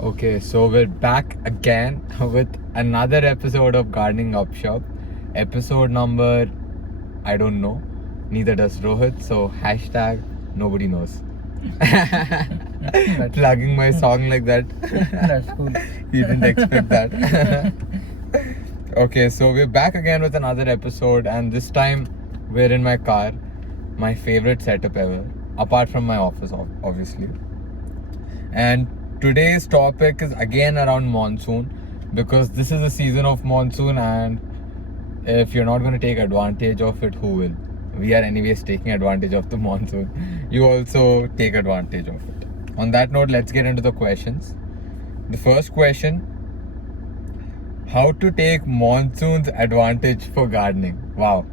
Okay, so we're back again with another episode of Gardening Up Shop. Episode number, I don't know. Neither does Rohit. So hashtag nobody knows. Plugging my song like that. That's cool. You didn't expect that. Okay, so we're back again with another episode, and this time we're in my car. My favorite setup ever, apart from my office, obviously. And today's topic is again around monsoon, because this is the season of monsoon, and if you're not going to take advantage of it, who will? We are anyways taking advantage of the monsoon. You also take advantage of it. On that note, let's get into the questions. The first question: how to take monsoon's advantage for gardening? Wow.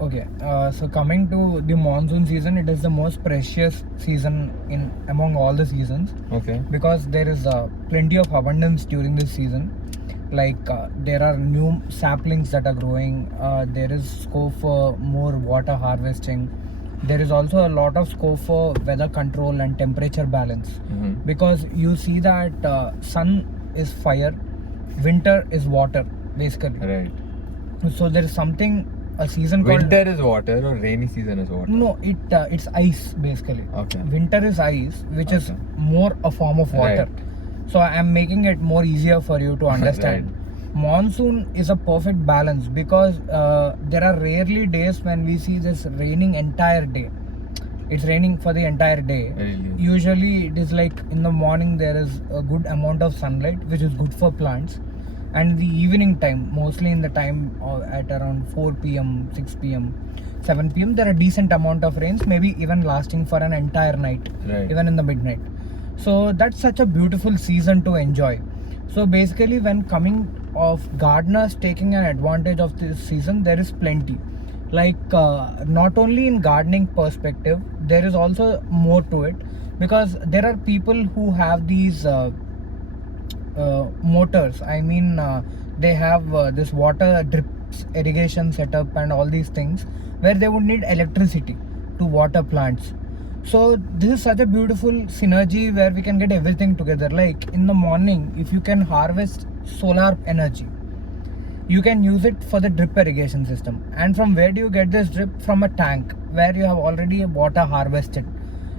Okay, so coming to the monsoon season, it is the most precious season in among all the seasons. Okay. Because there is plenty of abundance during this season. Like there are new saplings that are growing. There is scope for more water harvesting. There is also a lot of scope for weather control and temperature balance. Mm-hmm. Because you see that sun is fire, winter is water, basically. Right. So there is something. A season Winter called is water or rainy season is water? No, it's ice basically. Okay. Winter is ice, which is more a form of water. Right. So I am making it more easier for you to understand. Right. Monsoon is a perfect balance because there are rarely days when we see this raining entire day. It's raining for the entire day. Really? Usually it is like in the morning there is a good amount of sunlight, which is good for plants. And the evening time, mostly in the time at around 4 p.m, 6 p.m, 7 p.m, there are decent amount of rains, maybe even lasting for an entire night, Right. even in the midnight. So that's such a beautiful season to enjoy. So basically, when coming of gardeners taking an advantage of this season, there is plenty. Like not only in gardening perspective, there is also more to it, because there are people who have these motors. I mean, they have this water drips irrigation setup and all these things where they would need electricity to water plants. So this is such a beautiful synergy where we can get everything together. Like in the morning, if you can harvest solar energy, you can use it for the drip irrigation system. And from where do you get this drip? From a tank where you have already water harvested,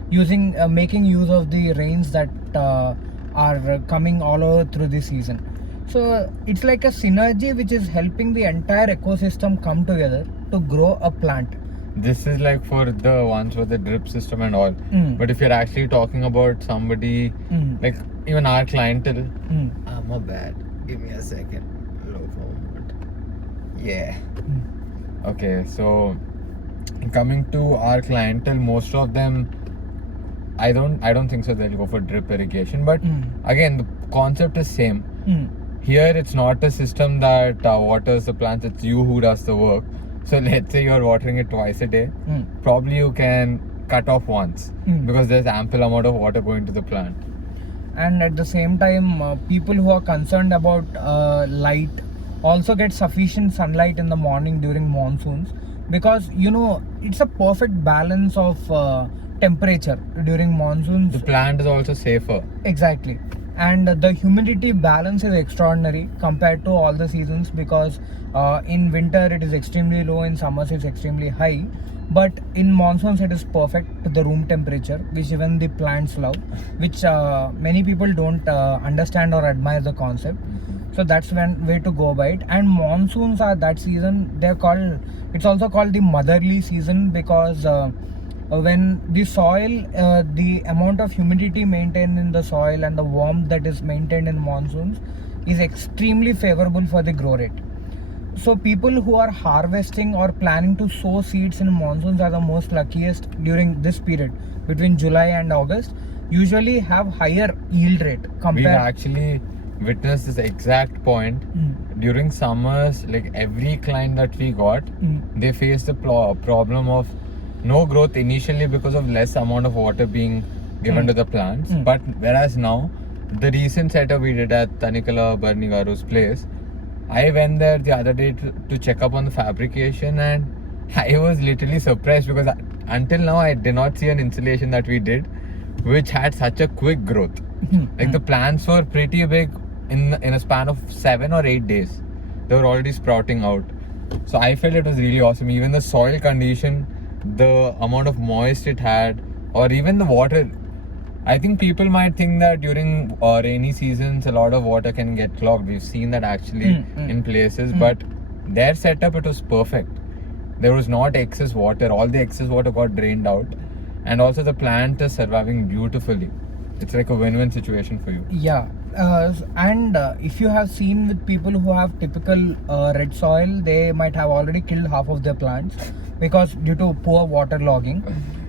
using making use of the rains that are coming all over through the season. So it's like a synergy which is helping the entire ecosystem come together to grow a plant. This is like for the ones with the drip system and all. But if you're actually talking about somebody, like even our clientele, my bad. Give me a second. Low forward. Yeah. Okay, so coming to our clientele, most of them, I don't think so they'll go for drip irrigation. But again, the concept is same. Here it's not a system that waters the plants, it's you who does the work. So let's say you're watering it twice a day, probably you can cut off once, because there's ample amount of water going to the plant. And at the same time, people who are concerned about light also get sufficient sunlight in the morning during monsoons, because it's a perfect balance of temperature during monsoons. The plant is also safer. Exactly. And the humidity balance is extraordinary compared to all the seasons, because in winter it is extremely low, in summers it's extremely high, but in monsoons it is perfect to the room temperature, which even the plants love, which many people don't understand or admire the concept. So that's one way to go by it. And monsoons are that season, it's also called the motherly season, because when the soil, the amount of humidity maintained in the soil and the warmth that is maintained in monsoons is extremely favorable for the grow rate. So people who are harvesting or planning to sow seeds in monsoons are the most luckiest during this period between July and August. Usually have higher yield rate compared. We've actually witnessed this exact point during summers. Like every client that we got, they faced the problem of no growth initially because of less amount of water being given to the plants. But whereas now, the recent setup we did at Tanikala Barnigaru's place, I went there the other day to check up on the fabrication, and I was literally surprised because until now I did not see an installation that we did which had such a quick growth. Like the plants were pretty big in a span of 7 or 8 days. They were already sprouting out. So I felt it was really awesome. Even the soil condition, the amount of moist it had, or even the water. I think people might think that during rainy seasons a lot of water can get clogged. We've seen that actually in places, but their setup, it was perfect. There was not excess water. All the excess water got drained out, and also the plant is surviving beautifully. It's like a win-win situation for you. Yeah, and if you have seen with people who have typical red soil, they might have already killed half of their plants because due to poor water logging.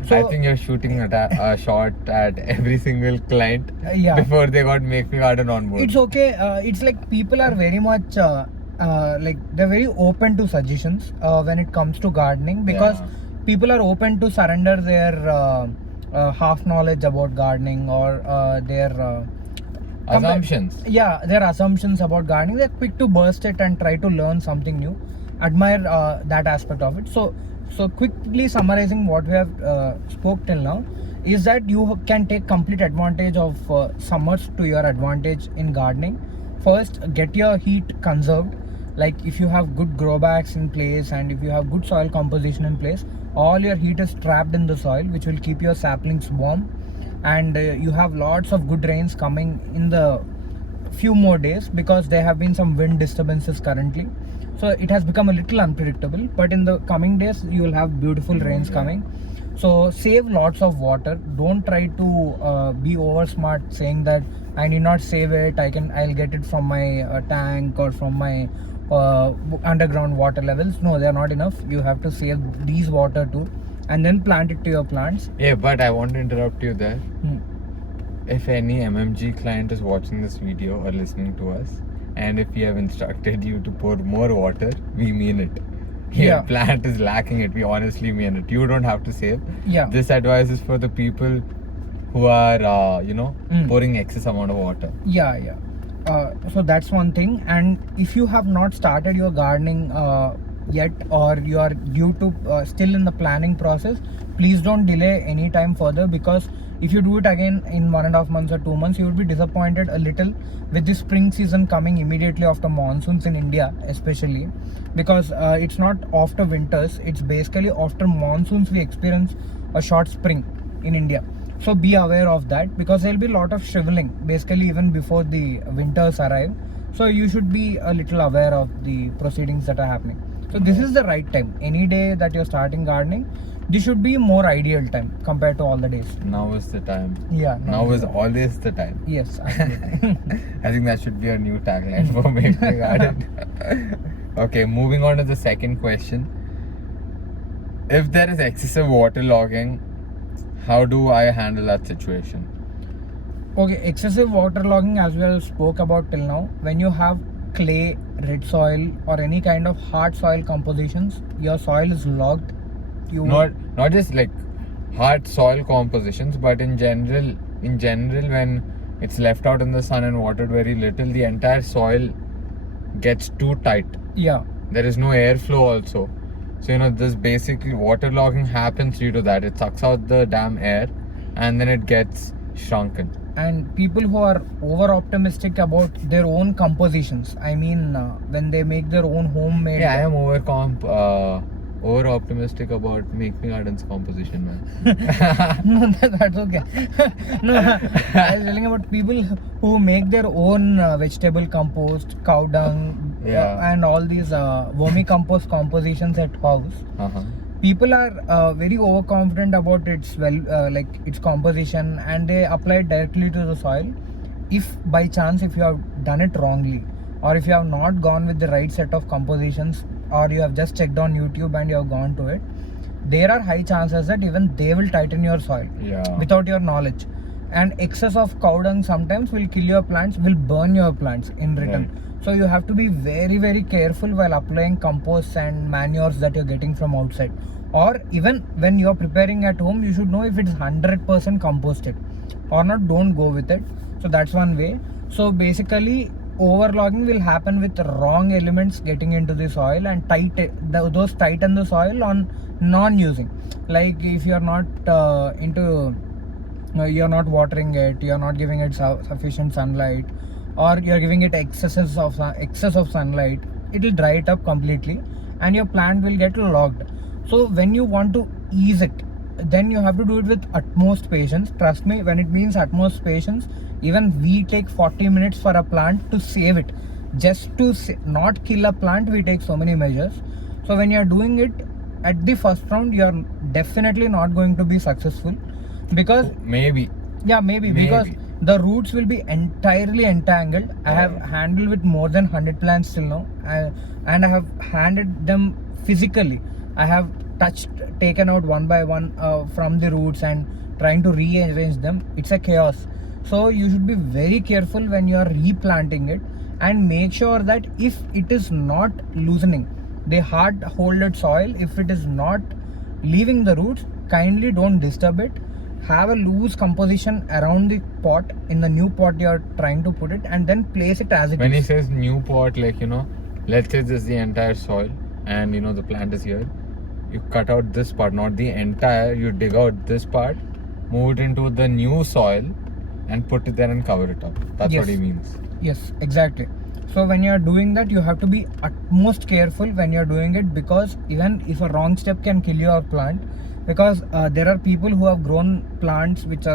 So, I think you're shooting a shot at every single client yeah, before they got MakeMeGarden on board. it's okay. It's like people are very much like they're very open to suggestions when it comes to gardening because people are open to surrender their half knowledge about gardening or their Assumptions. their assumptions about gardening. They're quick to burst it and try to learn something new. Admire that aspect of it. So quickly summarizing what we have spoke till now is that you can take complete advantage of summers to your advantage in gardening. First, get your heat conserved. Like if you have good grow bags in place and if you have good soil composition in place, all your heat is trapped in the soil, which will keep your saplings warm. And you have lots of good rains coming in the few more days because there have been some wind disturbances currently. So it has become a little unpredictable, but in the coming days you will have beautiful rains coming. So save lots of water. Don't try to be over smart saying that I need not save it. I'll get it from my tank or from my underground water levels. No, they are not enough. You have to save these water too, and then plant it to your plants. Yeah, but I want to interrupt you there. If any MMG client is watching this video or listening to us, and if we have instructed you to pour more water, we mean it. Your plant is lacking it. We honestly mean it. You don't have to save. Yeah. This advice is for the people who are, pouring excess amount of water. Yeah. So that's one thing. And if you have not started your gardening yet, or you are due to still in the planning process, please don't delay any time further, because if you do it again in 1.5 months or 2 months, you will be disappointed a little with the spring season coming immediately after monsoons in India, especially because it's not after winters, it's basically after monsoons we experience a short spring in India. So be aware of that, because there will be a lot of shriveling basically even before the winters arrive. So you should be a little aware of the proceedings that are happening. So this is the right time. Any day that you're starting gardening, this should be more ideal time compared to all the days. Now is the time. Yeah. Now is always the time. Yes, absolutely. I think that should be a new tagline for MakeMeGarden. Okay, moving on to the second question. If there is excessive water logging, how do I handle that situation? Okay, excessive water logging, as we have spoke about till now, when you have clay, red soil or any kind of hard soil compositions, your soil is logged. Not just like hard soil compositions, but in general when it's left out in the sun and watered very little, the entire soil gets too tight. Yeah. There is no airflow also. So this basically water logging happens due to that. It sucks out the damn air and then it gets shrunken. And people who are over optimistic about their own compositions, I mean when they make their own homemade. Yeah, I am over optimistic about MakeMeGarden's composition, man. No, that's okay. No, I was telling about people who make their own vegetable compost, cow dung, and all these vermicompost compositions at house. People are very overconfident about its its composition, and they apply it directly to the soil. If by chance if you have done it wrongly, or if you have not gone with the right set of compositions, or you have just checked on YouTube and you have gone to it, there are high chances that even they will tighten your soil without your knowledge. And excess of cow dung sometimes will kill your plants, will burn your plants in return. Right. So you have to be very, very careful while applying composts and manures that you're getting from outside. Or even when you're preparing at home, you should know if it's 100% composted or not. Don't go with it. So that's one way. So basically, overlogging will happen with wrong elements getting into the soil, and those tighten the soil on non-using. Like if you're not into you're not watering it, you're not giving it sufficient sunlight, or you're giving it excess of sunlight, it will dry it up completely and your plant will get logged. So when you want to ease it, then you have to do it with utmost patience. Trust me, when it means utmost patience, even we take 40 minutes for a plant to save it. Just to not kill a plant, we take so many measures. So when you're doing it at the first round, you're definitely not going to be successful, because Maybe. because the roots will be entirely entangled. I have handled with more than 100 plants till now, and I have handed them physically. I have taken out one by one from the roots and trying to rearrange them. It's a chaos. So you should be very careful when you are replanting it, and make sure that if it is not loosening the hard holded soil, if it is not leaving the roots, kindly don't disturb it. Have a loose composition around the pot, in the new pot you are trying to put it, and then place it as it When is. he says new pot, like, let's say this is the entire soil and the plant is here. You cut out this part, not the entire. You dig out this part, move it into the new soil, and put it there and cover it up. That's Yes. what he means. Yes, exactly. So when you are doing that, you have to be utmost careful when you are doing it, because even if a wrong step can kill your plant, because there are people who have grown plants which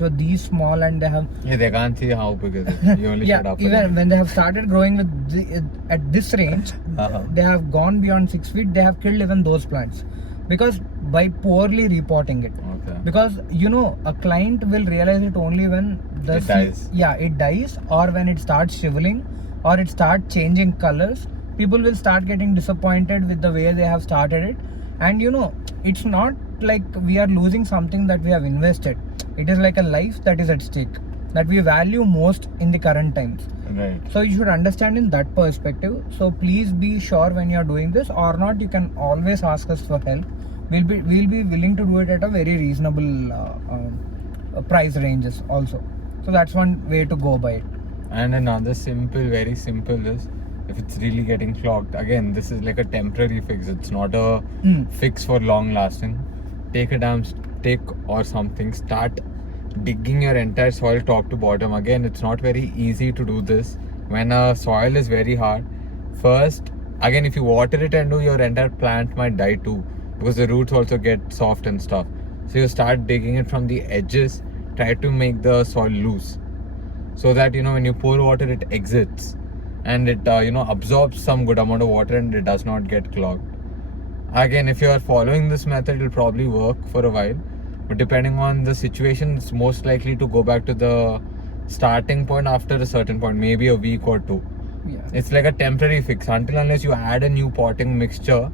were these small, and they have Yeah, they can't see how big is it. You only shut up. even when they have started growing with at this range, Uh-huh. they have gone beyond 6 feet. They have killed even those plants, because by poorly repotting it. Okay. Because a client will realize it only when It dies. it dies, or when it starts shriveling, or it starts changing colors. People will start getting disappointed with the way they have started it. And it's not like we are losing something that we have invested. It is like a life that is at stake, that we value most in the current times. Right. So you should understand in that perspective. So please be sure when you are doing this, or not, you can always ask us for help. We'll be willing to do it at a very reasonable price ranges also. So that's one way to go by it. And another very simple is, if it's really getting clogged, again, this is like a temporary fix. It's not a fix for long lasting. Take a damn stick or something, start digging your entire soil top to bottom. Again, it's not very easy to do this when a soil is very hard. First, again, if you water it and do, your entire plant might die too, because the roots also get soft and stuff. So you start digging it from the edges, try to make the soil loose, so that when you pour water, it exits and it absorbs some good amount of water and it does not get clogged. Again, if you are following this method, it will probably work for a while, but depending on the situation, it's most likely to go back to the starting point after a certain point, maybe a week or two. Yeah. It's like a temporary fix unless you add a new potting mixture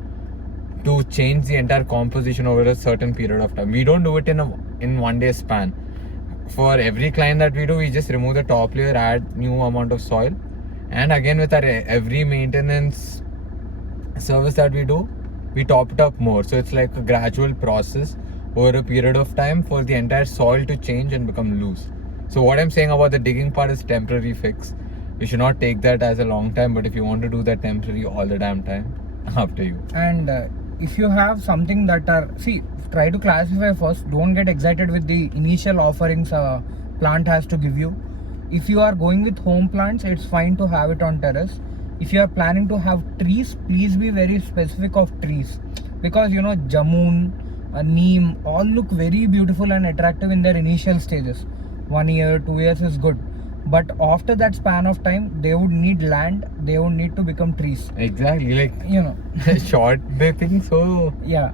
to change the entire composition over a certain period of time. We don't do it in 1 day span. For every client that we do, we just remove the top layer, add new amount of soil, and again, with our every maintenance service that we do, we top it up more. So it's like a gradual process over a period of time for the entire soil to change and become loose. So what I'm saying about the digging part is temporary fix. You should not take that as a long time, but if you want to do that temporary all the damn time, up to you. And if you have something that try to classify first. Don't get excited with the initial offerings a plant has to give you. If you are going with home plants, it's fine to have it on terrace. If you are planning to have trees, please be very specific of trees, because jamun, neem all look very beautiful and attractive in their initial stages. 1 year, 2 years is good, but after that span of time, they would need land, they would need to become trees. Exactly, like short they think so. Yeah.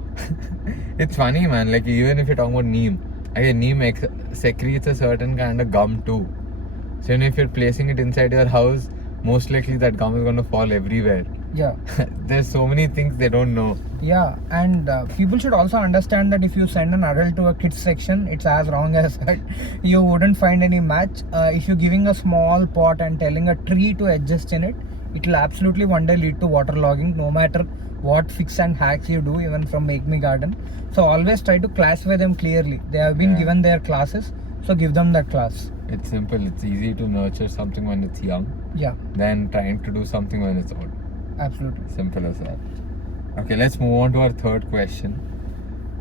It's funny, man. Like, even if you're talking about neem, again, neem secretes a certain kind of gum too. So if you're placing it inside your house, most likely that gum is going to fall everywhere. Yeah. There's so many things they don't know. Yeah, and people should also understand that if you send an adult to a kids section, it's as wrong as that. You wouldn't find any match. If you're giving a small pot and telling a tree to adjust in it, it will absolutely one day lead to waterlogging, no matter what fix and hacks you do, even from MakeMeGarden. So always try to classify them clearly. They have been given their classes, so give them that class. It's simple. It's easy to nurture something when it's young, Yeah, than trying to do something when it's old. absolutely. Simple as that. Okay, let's move on to our third question.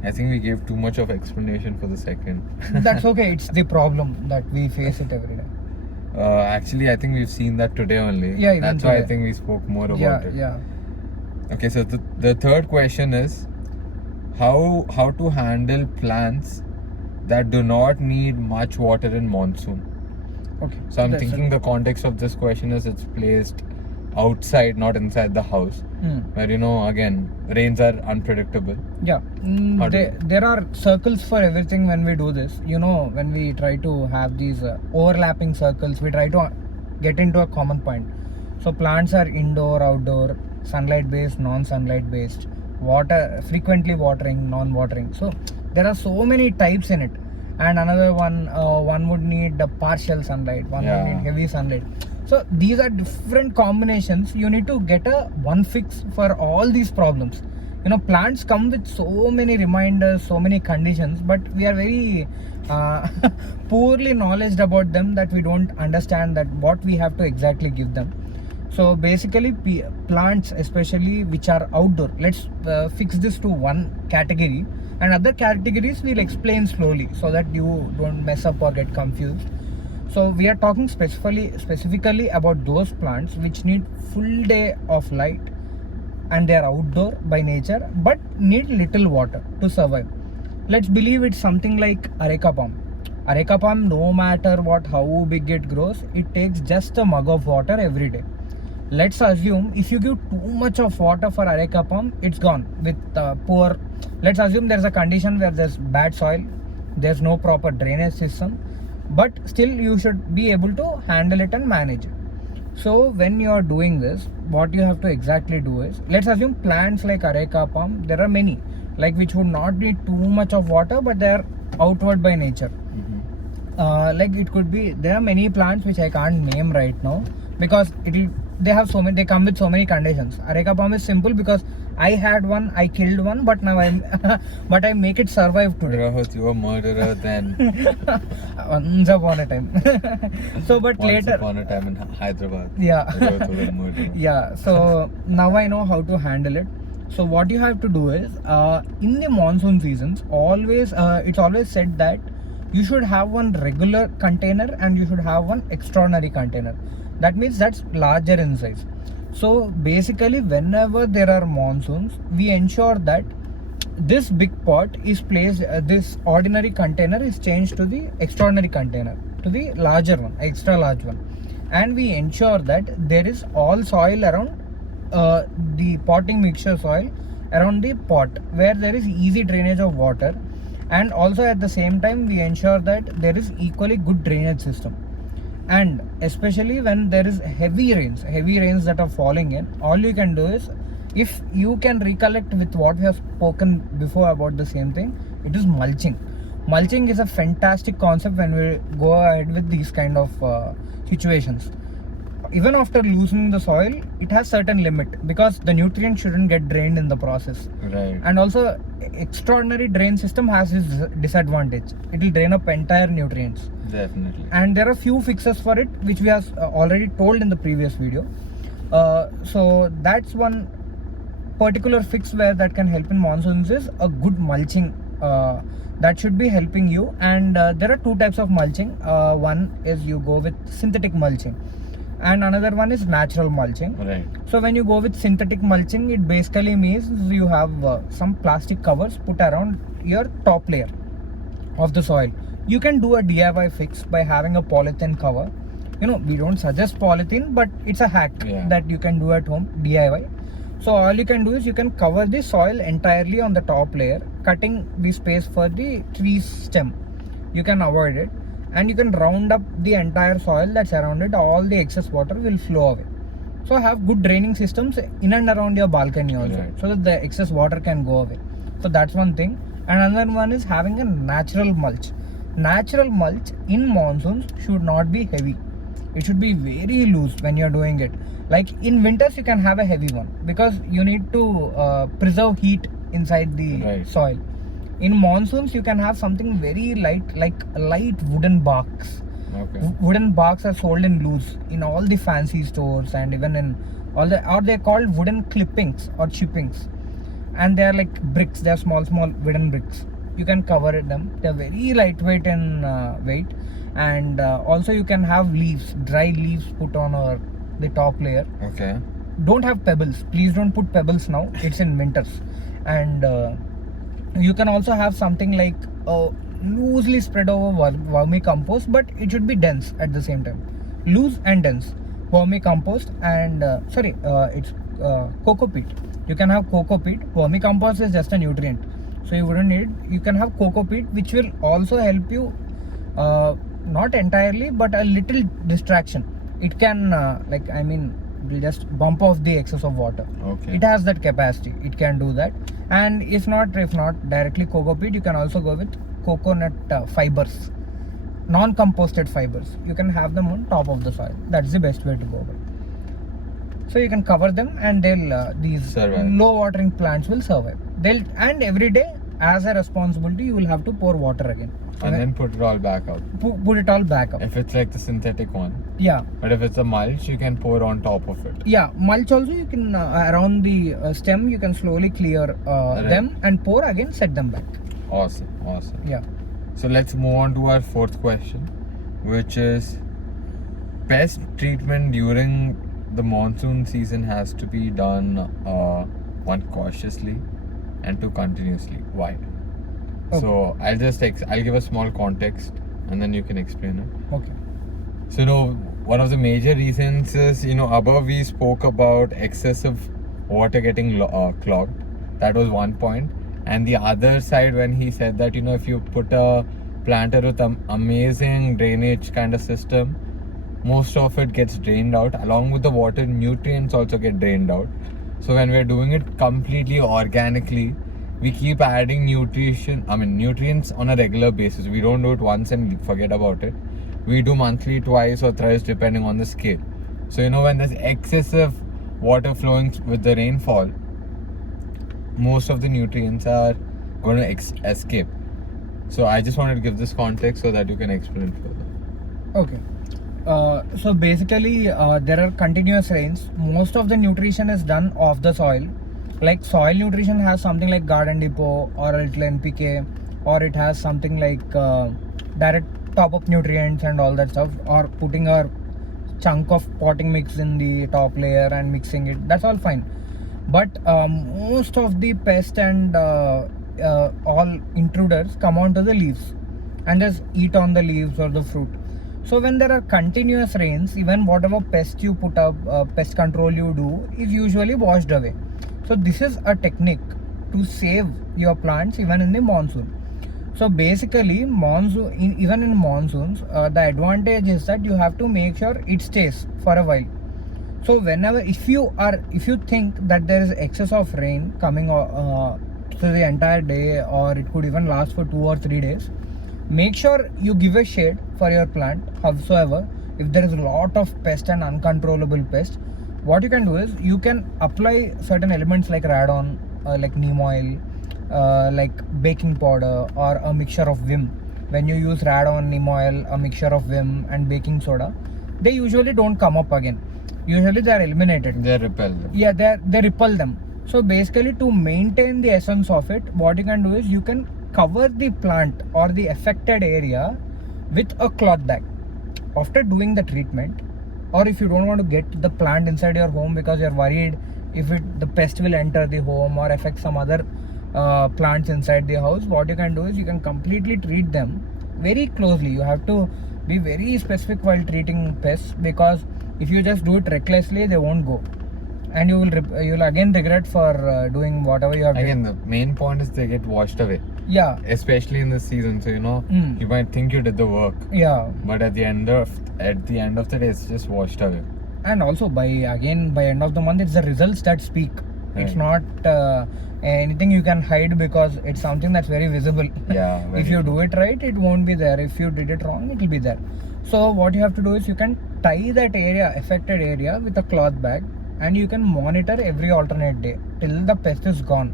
I think we gave too much of explanation for the second. That's okay. It's the problem that we face it every day. Actually, I think we've seen that today only. Yeah, even that's why I today. think we spoke more about it. Yeah. Okay, so the third question is how to handle plants that do not need much water in monsoon. Okay. So I'm that's thinking it. the context of this question is it's placed outside, not inside the house, where again rains are unpredictable. Yeah. How do There are circles for everything when we do this. When we try to have these overlapping circles, we try to get into a common point. So plants are indoor, outdoor, sunlight based, non-sunlight based, water frequently watering, non-watering. So there are so many types in it. And another one would need the partial sunlight, one would need heavy sunlight. So these are different combinations. You need to get one fix for all these problems. Plants come with so many reminders, so many conditions, but we are very poorly knowledgeable about them that we don't understand that what we have to exactly give them. So basically plants, especially which are outdoor, let's fix this to one category, and other categories we'll explain slowly so that you don't mess up or get confused. So we are talking specifically about those plants which need full day of light and they are outdoor by nature but need little water to survive. Let's believe it's something like areca palm. Areca palm, no matter how big it grows, it takes just a mug of water every day. Let's assume if you give too much of water for areca palm, it's gone with poor. Let's assume there's a condition where there's bad soil, there's no proper drainage system, but still you should be able to handle it and manage it. So when you are doing this, what you have to exactly do is, let's assume plants like areca palm, there are many like which would not need too much of water, but they are outward by nature. Like it could be, there are many plants which I can't name right now because they come with so many conditions. Areca palm is simple because I had one, I killed one, but now but I make it survive today. Rahut, you were a murderer then. Once upon a time. So but Once later upon a time in Hyderabad. Yeah. Rahut was a murderer. Yeah, so now I know how to handle it. So what you have to do is, in the monsoon seasons, it's always said that you should have one regular container and you should have one extraordinary container. That means that's larger in size. So basically whenever there are monsoons, we ensure that this big pot is placed, this ordinary container is changed to the extraordinary container, to the larger one, extra large one. And we ensure that there is all soil around the potting mixture soil around the pot where there is easy drainage of water, and also at the same time we ensure that there is equally good drainage system. And especially when there is heavy rains that are falling in, all you can do is, if you can recollect with what we have spoken before about the same thing, it is mulching. Mulching is a fantastic concept when we go ahead with these kind of situations. Even after loosening the soil, it has certain limit because the nutrients shouldn't get drained in the process. Right. And also extraordinary drain system has its disadvantage. It will drain up entire nutrients. Definitely. And there are few fixes for it which we have already told in the previous video. So that's one particular fix where that can help in monsoons is a good mulching. That should be helping you. And there are two types of mulching. One is you go with synthetic mulching, and another one is natural mulching. Right. So when you go with synthetic mulching, it basically means you have some plastic covers put around your top layer of the soil. You can do a DIY fix by having a polythene cover. We don't suggest polythene, but it's a hack that you can do at home, DIY. So all you can do is you can cover the soil entirely on the top layer, cutting the space for the tree stem. You can avoid it, and you can round up the entire soil that's around it. All the excess water will flow away. So have good draining systems in and around your balcony also, so that the excess water can go away. So that's one thing. And another one is having a natural mulch. Natural mulch in monsoons should not be heavy. It should be very loose when you're doing it. Like in winters you can have a heavy one because you need to preserve heat inside the soil. In monsoons you can have something very light, like light wooden barks. Okay. Wooden barks are sold in loose in all the fancy stores, and even in all the, or they're called wooden clippings or chippings. and they are like bricks. They are small wooden bricks. You can cover them. They are very lightweight in weight, and also you can have leaves, dry leaves put on the top layer. Okay. Don't have pebbles. Please don't put pebbles now. It's in winters, and you can also have something like loosely spread over vermicompost, but it should be dense at the same time. Loose and dense vermicompost, and it's coco peat. You can have coco peat. Vermicompost is just a nutrient, so you wouldn't need it. You can have coco peat, which will also help you, not entirely, but a little distraction. It can will just bump off the excess of water. Okay. It has that capacity. It can do that. And if not directly coco peat, you can also go with coconut fibers, non-composted fibers. You can have them on top of the soil. That's the best way to go about it. So you can cover them, and they'll these survive. Low watering plants will survive. And every day, as a responsibility, you will have to pour water again. And then put it all back out. Put it all back up. If it's like the synthetic one. Yeah. But if it's a mulch, you can pour on top of it. Yeah, mulch also you can around the stem. You can slowly clear them and pour again. Set them back. Awesome. Yeah. So let's move on to our fourth question, which is pest treatment during the monsoon season has to be done one cautiously and two continuously. Why? Okay. So I'll give a small context and then you can explain it. Okay. So one of the major reasons is above we spoke about excessive water getting clogged. That was one point. And the other side, when he said that if you put a planter with an amazing drainage kind of system, most of it gets drained out. Along with the water, nutrients also get drained out. So when we're doing it completely organically, we keep adding nutrients on a regular basis. We don't do it once and forget about it. We do monthly, twice or thrice depending on the scale. So when there's excessive water flowing with the rainfall, most of the nutrients are going to escape. So I just wanted to give this context so that you can explain further. Okay. So basically, there are continuous rains. Most of the nutrition is done off the soil. Like soil nutrition has something like garden depot or a little NPK, or it has something like direct top-up nutrients and all that stuff, or putting a chunk of potting mix in the top layer and mixing it. That's all fine. But most of the pest and all intruders come onto the leaves and just eat on the leaves or the fruit. So when there are continuous rains, even whatever pest you put up, pest control you do is usually washed away. So this is a technique to save your plants even in the monsoon. So basically, even in monsoons, the advantage is that you have to make sure it stays for a while. So if you think that there is excess of rain coming through the entire day, or it could even last for 2 or 3 days, make sure you give a shade for your plant. However, if there is a lot of pest and uncontrollable pest, what you can do is you can apply certain elements like radon, like neem oil, like baking powder, or a mixture of vim. When you use radon, neem oil, a mixture of vim and baking soda, they usually don't come up again. Usually they are eliminated. They repel them. Yeah, they repel them. So basically, to maintain the essence of it, what you can do is you can cover the plant or the affected area with a cloth bag after doing the treatment. Or if you don't want to get the plant inside your home because you're worried if the pest will enter the home or affect some other plants inside the house, what you can do is you can completely treat them very closely. You have to be very specific while treating pests, because if you just do it recklessly, they won't go, and you'll again regret for doing whatever you have done. Again, the main point is they get washed away. Yeah. Especially in this season, so you might think you did the work. Yeah. But at the end of the day, it's just washed away. And also by end of the month, it's the results that speak. Right. It's not anything you can hide, because it's something that's very visible. Yeah. If you do it right, it won't be there. If you did it wrong, it will be there. So what you have to do is you can tie that affected area with a cloth bag, and you can monitor every alternate day till the pest is gone.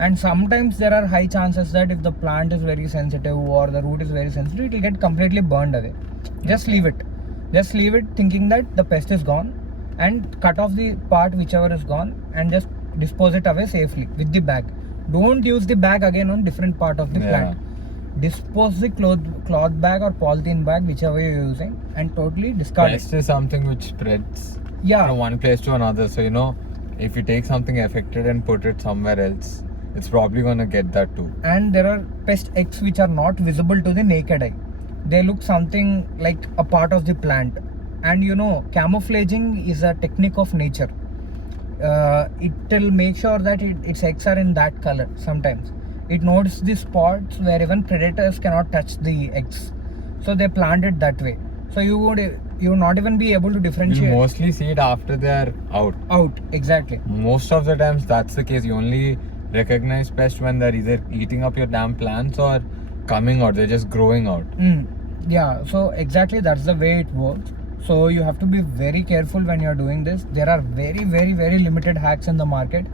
And sometimes there are high chances that if the plant is very sensitive or the root is very sensitive, it will get completely burned away. Just leave it thinking that the pest is gone, and cut off the part whichever is gone, and just dispose it away safely with the bag. Don't use the bag again on different part of the plant. Dispose the cloth bag or polythene bag, whichever you're using, and totally discard Pest it. is something which spreads Yeah. from one place to another. So, you know, if you take something affected and put it somewhere else, it's probably going to get that too. And there are pest eggs which are not visible to the naked eye. They look something like a part of the plant. And you know, camouflaging is a technique of nature. It will make sure that its eggs are in that color sometimes. It notes the spots where even predators cannot touch the eggs. So they plant it that way. So you would not even be able to You differentiate. mostly see it after they're out. Out, exactly. Most of the times that's the case. You only recognize pests when they're either eating up your damn plants or coming out. They're just growing out. Yeah, so exactly that's the way it works. So you have to be very careful when you're doing this. There are very, very, very limited hacks in the market.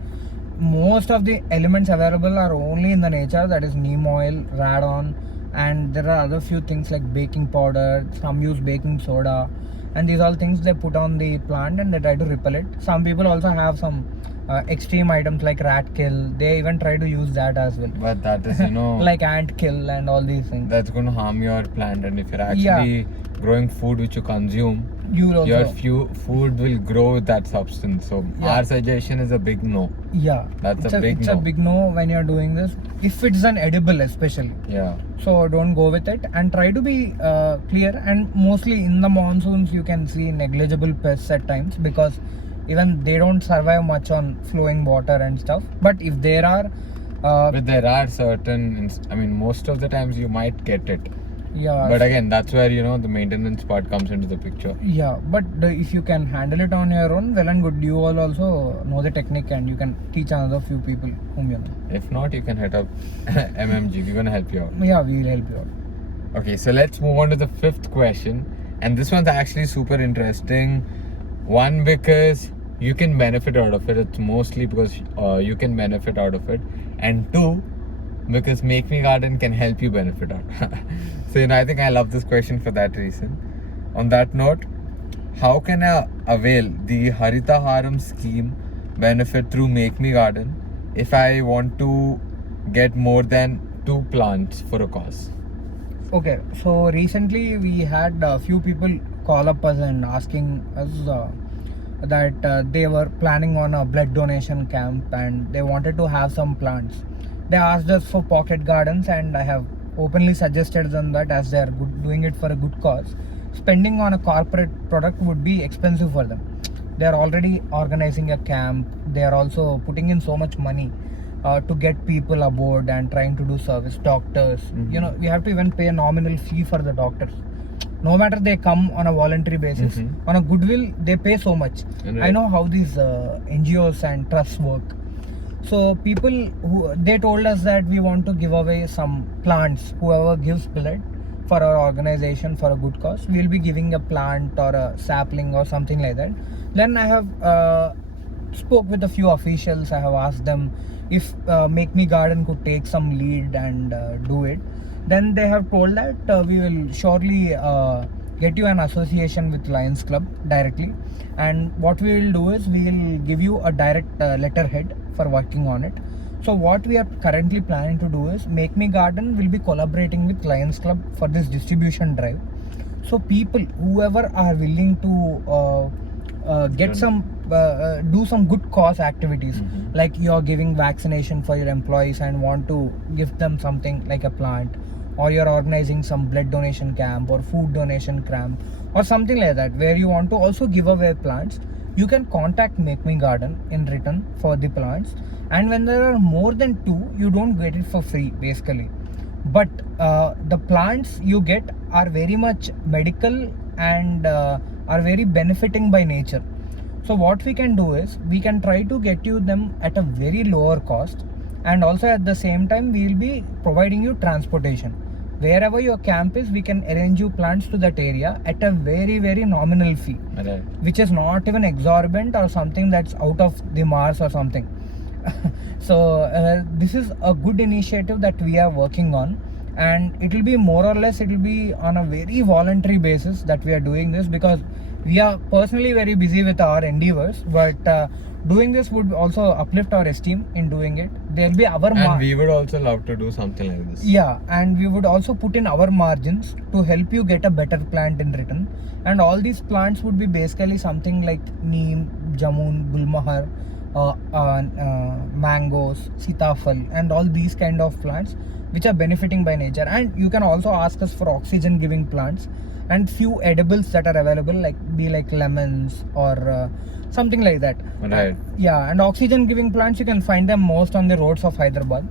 Most of the elements available are only in the nature, that is neem oil, radon, and there are other few things like baking powder. Some use baking soda, and these all things they put on the plant and they try to repel it. Some people also have some extreme items like rat kill. They even try to use that as well. But that is, you know, Like ant kill and all these things. that's going to harm your plant. And if you're actually growing food which you consume, You also. your food will grow with that substance. So our suggestion is a big no. Yeah, That's it's a big it's no. a big no when you're doing this. If it's an edible, especially. Yeah. So don't go with it and try to be clear. And mostly in the monsoons, you can see negligible pests at times because even they don't survive much on flowing water and stuff. But if there are, But there are certain, I mean, most of the times you might get it. yeah. But again, that's where, you know, the maintenance part comes into the picture. Yeah, but if you can handle it on your own, well and good. You all also know the technique and you can teach another few people whom you know. If not, you can hit up MMG. We're going to help you out. Yeah, we will help you out. Okay, so let's move on to the fifth question. And this one's actually super interesting. One, because you can benefit out of it. It's mostly because you can benefit out of it. And two, because MakeMeGarden can help you benefit out. So, you know, I think I love this question for that reason. On that note, how can I avail the Haritha Haaram Scheme Benefit through MakeMeGarden if I want to get more than 2 plants for a cause? Okay, so recently we had a few people call up us and asking us that they were planning on a blood donation camp and they wanted to have some plants. They asked us for pocket gardens, and I have openly suggested them that as they are doing it for a good cause, spending on a corporate product would be expensive for them. They are already organizing a camp. They are also putting in so much money to get people aboard and trying to do service. Doctors, you know, we have to even pay a nominal fee for the doctors. No matter they come on a voluntary basis, on a goodwill, they pay so much. Right. I know how these NGOs and trusts work. So people they told us that we want to give away some plants. Whoever gives blood for our organization for a good cause, we'll be giving a plant or a sapling or something like that. Then I have spoke with a few officials. I have asked them if MakeMeGarden could take some lead and do it. Then they have told that we will surely get you an association with Lions Club directly, and what we will do is we will give you a direct letterhead for working on it. So what we are currently planning to do is MakeMeGarden will be collaborating with Lions Club for this distribution drive. So people, whoever are willing to get some do some good cause activities, like you're giving vaccination for your employees and want to give them something like a plant, or you're organizing some blood donation camp or food donation camp or something like that where you want to also give away plants, you can contact MakeMeGarden in return for the plants. And when there are more than 2, you don't get it for free basically, but the plants you get are very much medical and are very benefiting by nature. So what we can do is we can try to get you them at a very lower cost, and also at the same time we will be providing you transportation. Wherever your camp is, we can arrange you plants to that area at a very, very nominal fee, Right. which is not even exorbitant or something that's out of the Mars or something. So this is a good initiative that we are working on, and it will be more or less, it will be on a very voluntary basis that we are doing this, because we are personally very busy with our endeavors, but doing this would also uplift our esteem in doing it. There'll be our And we would also love to do something like this. yeah, and we would also put in our margins to help you get a better plant in return. And all these plants would be basically something like neem, jamun, gulmahar, mangoes, sitafal, and all these kind of plants which are benefiting by nature. And you can also ask us for oxygen giving plants and few edibles that are available, like lemons or something like that. Right. Yeah, and oxygen giving plants, you can find them most on the roads of Hyderabad.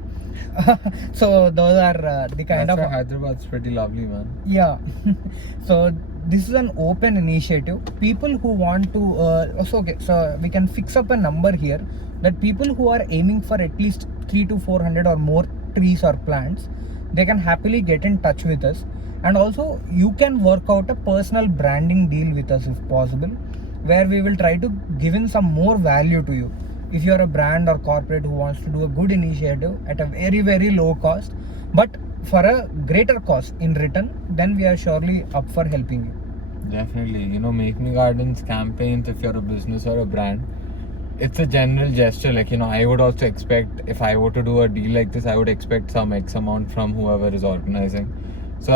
So those are the kind That's of why Hyderabad's pretty lovely, man. yeah. So this is an open initiative. People who want to so we can fix up a number here, that people who are aiming for at least 300 to 400 or more trees or plants, they can happily get in touch with us. And also you can work out a personal branding deal with us if possible, where we will try to give in some more value to you. If you are a brand or corporate who wants to do a good initiative at a very, very low cost, but for a greater cost in return, then we are surely up for helping you. Definitely. MakeMeGarden's campaigns, if you're a business or a brand, it's a general gesture. I would also expect, if I were to do a deal like this, I would expect some X amount from whoever is organizing. So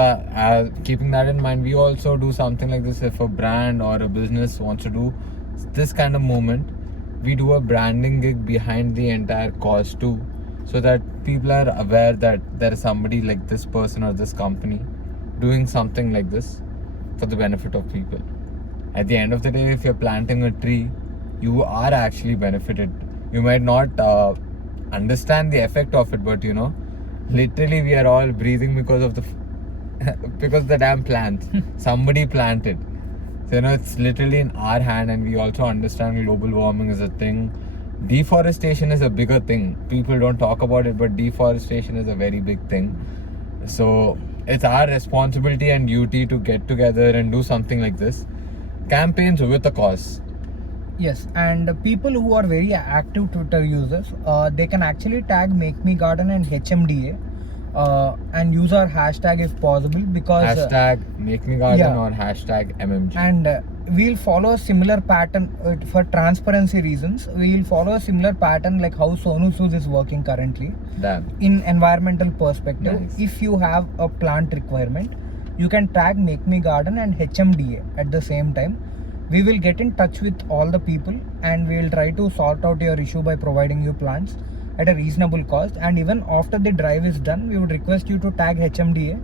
keeping that in mind, we also do something like this. If a brand or a business wants to do this kind of movement, we do a branding gig behind the entire cause too, so that people are aware that there is somebody like this person or this company doing something like this for the benefit of people. At the end of the day, if you're planting a tree, you are actually benefited. You might not understand the effect of it, but literally we are all breathing because of the damn plant. Somebody planted. So it's literally in our hand, and we also understand global warming is a thing. Deforestation is a bigger thing. People don't talk about it, but deforestation is a very big thing. So it's our responsibility and duty to get together and do something like this. Campaigns with a cause. Yes, and people who are very active Twitter users, they can actually tag MakeMeGarden and HMDA and use our hashtag if possible, because Hashtag MakeMeGarden or hashtag MMG. And we'll follow a similar pattern for transparency reasons. We'll follow a similar pattern like how Sonu Sood is working currently. Damn. In environmental perspective. Nice. If you have a plant requirement, you can tag MakeMeGarden and HMDA at the same time. We will get in touch with all the people, and we will try to sort out your issue by providing you plants at a reasonable cost. And even after the drive is done, we would request you to tag HMDA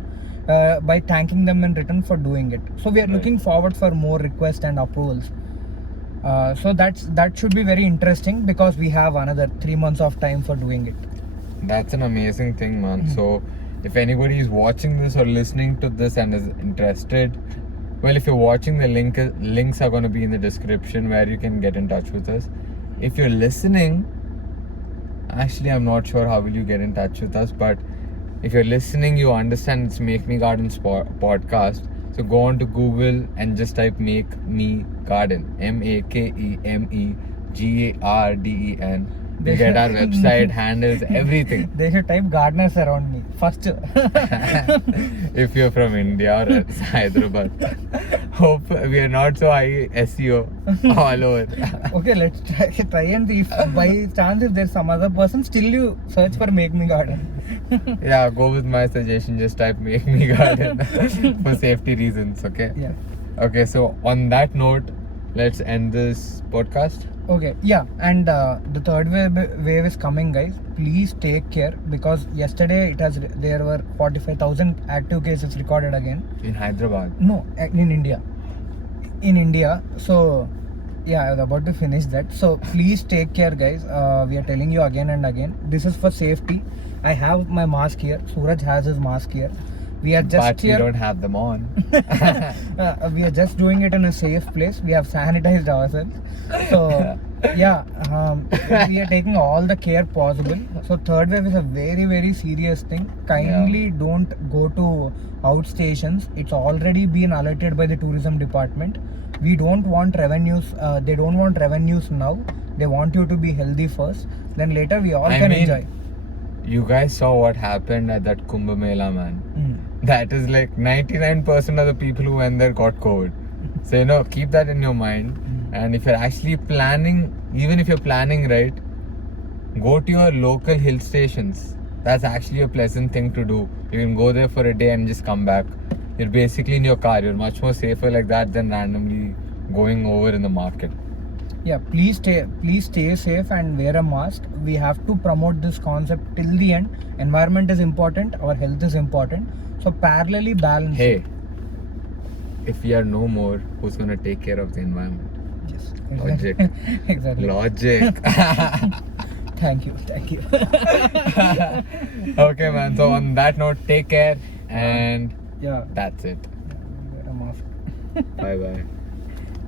by thanking them in return for doing it. So we are looking forward for more requests and approvals. So that should be very interesting, because we have another 3 months of time for doing it. That's an amazing thing, man. So if anybody is watching this or listening to this and is interested, well, if you're watching, the links are going to be in the description where you can get in touch with us. If you're listening, actually I'm not sure how will you get in touch with us, but if you're listening, you understand it's MakeMeGarden's podcast. So go on to Google and just type MakeMeGarden, MakeMeGarden. You get our website, handles, everything. They should type gardeners around me first. If you're from India or Hyderabad. Hope we are not so high SEO all over. Okay, let's try and see if by chance if there's some other person, still you search for MakeMeGarden. Yeah, go with my suggestion, just type MakeMeGarden for safety reasons, okay? Yeah. Okay, so on that note, let's end this podcast. Okay, yeah, and the third wave is coming, guys. Please take care, because yesterday there were 45,000 active cases recorded again. In Hyderabad? No, in India. In India. So, yeah, I was about to finish that. So please take care, guys. We are telling you again and again. This is for safety. I have my mask here. Suraj has his mask here. We are just but here. We don't have them on. We are just doing it in a safe place. We have sanitized ourselves. So yeah, we are taking all the care possible. So third wave is a very, very serious thing. Kindly don't go to outstations. It's already been alerted by the tourism department. We don't want revenues. They don't want revenues now. They want you to be healthy first. Then later we all can enjoy. You guys saw what happened at that Kumbh Mela, man. That is like 99% of the people who went there got COVID. So, you know, keep that in your mind. And if you're actually planning, even if you're planning right, go to your local hill stations. That's actually a pleasant thing to do. You can go there for a day and just come back. You're basically in your car. You're much more safer like that than randomly going over in the market. Yeah, please stay safe and wear a mask. We have to promote this concept till the end. Environment is important, our health is important. So parallelly balance. Hey, if we are no more, who's gonna take care of the environment? Yes. Logic. Exactly. Logic. Thank you. Okay, man. So on that note, take care and Yeah. that's it. Wear a mask. Bye bye.